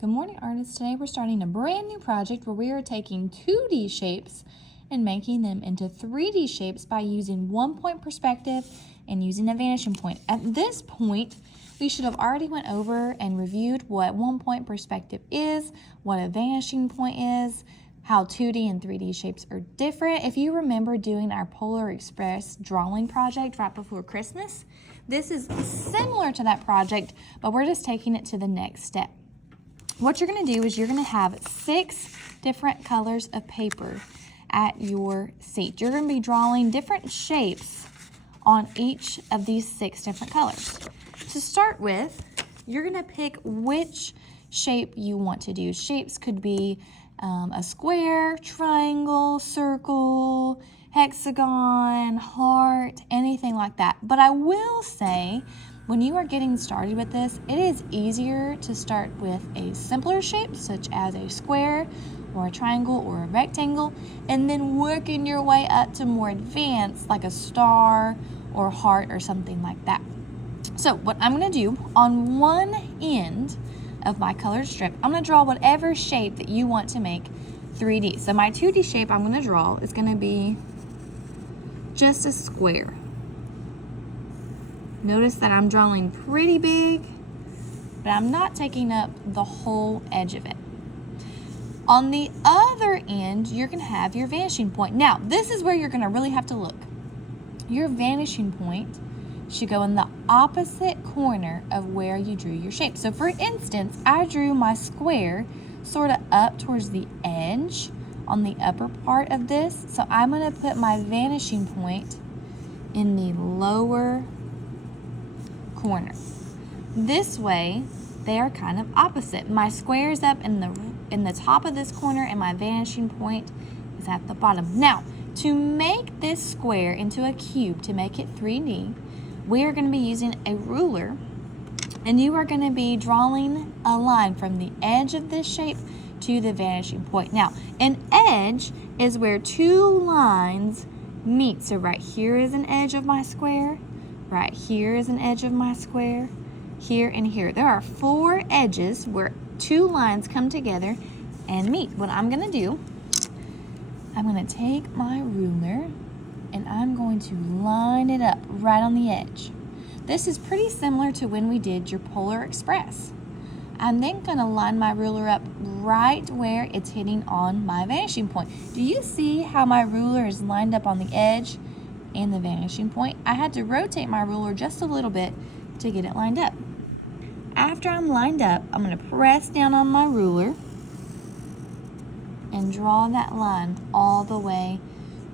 Good morning, artists. Today we're starting a brand new project where we are taking 2D shapes and making them into 3D shapes by using 1-point perspective and using a vanishing point. At this point, we should have already went over and reviewed what 1-point perspective is, what a vanishing point is, how 2D and 3D shapes are different. If you remember doing our Polar Express drawing project right before Christmas, this is similar to that project, but we're just taking it to the next step. What you're going to do is you're going to have 6 different colors of paper at your seat. You're going to be drawing different shapes on each of these 6 different colors. To start with, you're going to pick which shape you want to do. Shapes could be a square, triangle, circle, hexagon, heart, anything like that. But I will say, when you are getting started with this, it is easier to start with a simpler shape, such as a square or a triangle or a rectangle, and then working your way up to more advanced, like a star or heart or something like that. So what I'm going to do, on one end of my colored strip, I'm going to draw whatever shape that you want to make 3D. So my 2D shape I'm going to draw is going to be just a square. Notice that I'm drawing pretty big, but I'm not taking up the whole edge of it. On the other end, you're going to have your vanishing point. Now, this is where you're going to really have to look. Your vanishing point should go in the opposite corner of where you drew your shape. So for instance, I drew my square sort of up towards the edge on the upper part of this. So I'm going to put my vanishing point in the lower corner. This way, they are kind of opposite. My square is up in the top of this corner and my vanishing point is at the bottom. Now, to make this square into a cube, to make it 3D, we are going to be using a ruler, and you are going to be drawing a line from the edge of this shape to the vanishing point. Now, an edge is where 2 lines meet. So right here is an edge of my square. Right here is an edge of my square, here and here. There are 4 edges where 2 lines come together and meet. What I'm going to do, I'm going to take my ruler and I'm going to line it up right on the edge. This is pretty similar to when we did your Polar Express. I'm then going to line my ruler up right where it's hitting on my vanishing point. Do you see how my ruler is lined up on the edge and the vanishing point? I had to rotate my ruler just a little bit to get it lined up. After I'm lined up, I'm going to press down on my ruler and draw that line all the way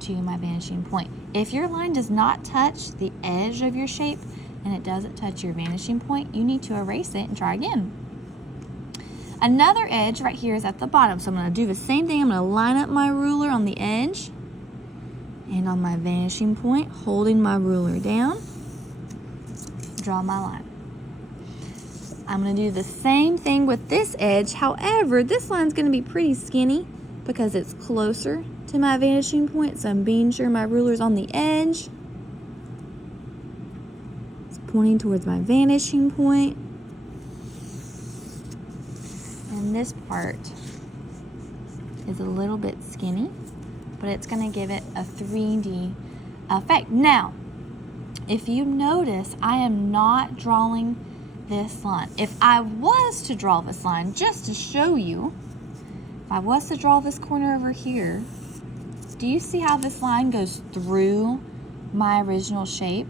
to my vanishing point. If your line does not touch the edge of your shape and it doesn't touch your vanishing point, you need to erase it and try again. Another edge right here is at the bottom, so I'm going to do the same thing. I'm going to line up my ruler on the edge and on my vanishing point, holding my ruler down, draw my line. I'm going to do the same thing with this edge. However, this line's going to be pretty skinny because it's closer to my vanishing point, so I'm being sure my ruler's on the edge. It's pointing towards my vanishing point. And this part is a little bit skinny, but it's going to give it a 3D effect. Now, if you notice, I am not drawing this line. If I was to draw this line, just to show you, if I was to draw this corner over here, do you see how this line goes through my original shape?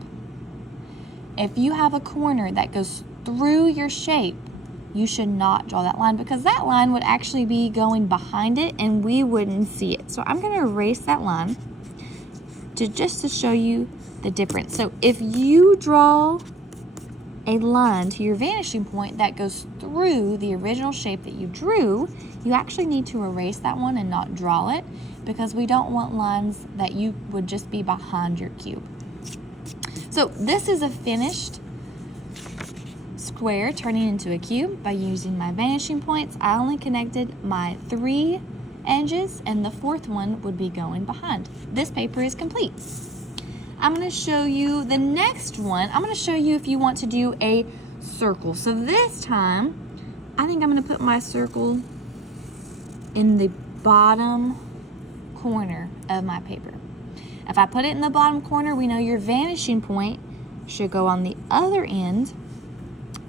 If you have a corner that goes through your shape, you should not draw that line because that line would actually be going behind it and we wouldn't see it. So I'm going to erase that line just to show you the difference. So if you draw a line to your vanishing point that goes through the original shape that you drew, you actually need to erase that one and not draw it because we don't want lines that you would just be behind your cube. So this is a finished square turning into a cube by using my vanishing points. I only connected my 3 edges and the 4th one would be going behind. This paper is complete. I'm going to show you the next one. I'm going to show you if you want to do a circle. So this time I think I'm going to put my circle in the bottom corner of my paper. If I put it in the bottom corner, we know your vanishing point should go on the other end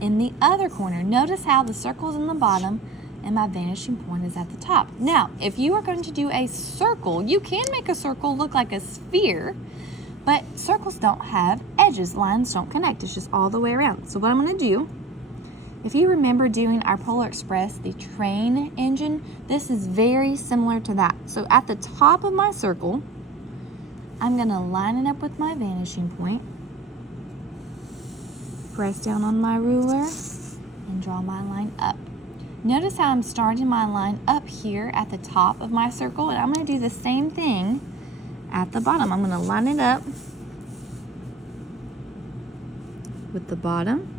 in the other corner. Notice how the circle's in the bottom and my vanishing point is at the top. Now, if you are going to do a circle, you can make a circle look like a sphere, but circles don't have edges. Lines don't connect. It's just all the way around. So what I'm going to do, if you remember doing our Polar Express, the train engine, this is very similar to that. So at the top of my circle, I'm going to line it up with my vanishing point, press down on my ruler, and draw my line up. Notice how I'm starting my line up here at the top of my circle, and I'm going to do the same thing at the bottom. I'm going to line it up with the bottom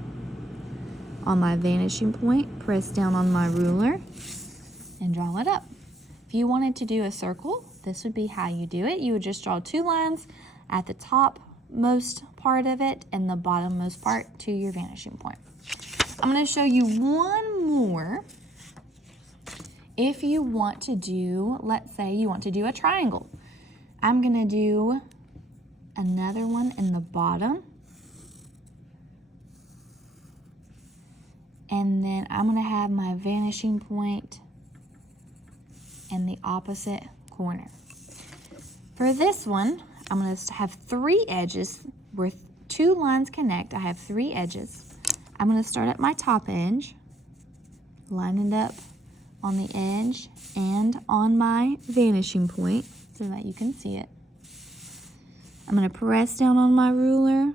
on my vanishing point, press down on my ruler, and draw it up. If you wanted to do a circle, this would be how you do it. You would just draw 2 lines at the topmost part of it and the bottommost part to your vanishing point. I'm going to show you one more. If you want to do, let's say you want to do a triangle. I'm going to do another one in the bottom. And then I'm going to have my vanishing point in the opposite corner. For this one, I'm going to have 3 edges where 2 lines connect. I have 3 edges. I'm going to start at my top edge, line it up on the edge and on my vanishing point so that you can see it. I'm going to press down on my ruler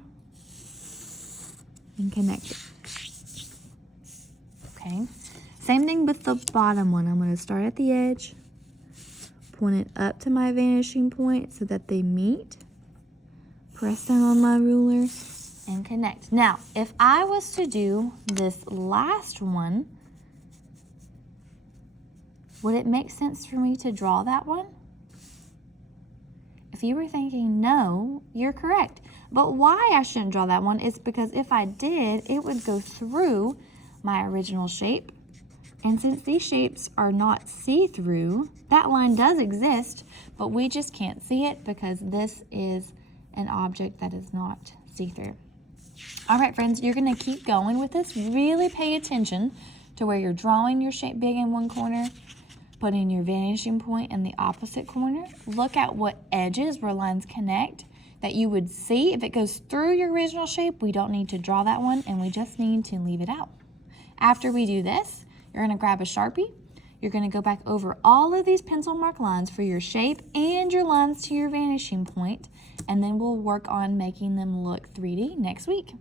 and connect it. Okay, same thing with the bottom one. I'm going to start at the edge, point it up to my vanishing point so that they meet, press down on my ruler, and connect. Now, if I was to do this last one, would it make sense for me to draw that one? If you were thinking no, you're correct. But why I shouldn't draw that one is because if I did, it would go through my original shape. And since these shapes are not see-through, that line does exist, but we just can't see it because this is an object that is not see-through. All right, friends, you're going to keep going with this. Really pay attention to where you're drawing your shape big in one corner, putting your vanishing point in the opposite corner. Look at what edges where lines connect that you would see. If it goes through your original shape, we don't need to draw that one, and we just need to leave it out. After we do this, you're going to grab a Sharpie. You're going to go back over all of these pencil mark lines for your shape and your lines to your vanishing point, and then we'll work on making them look 3D next week.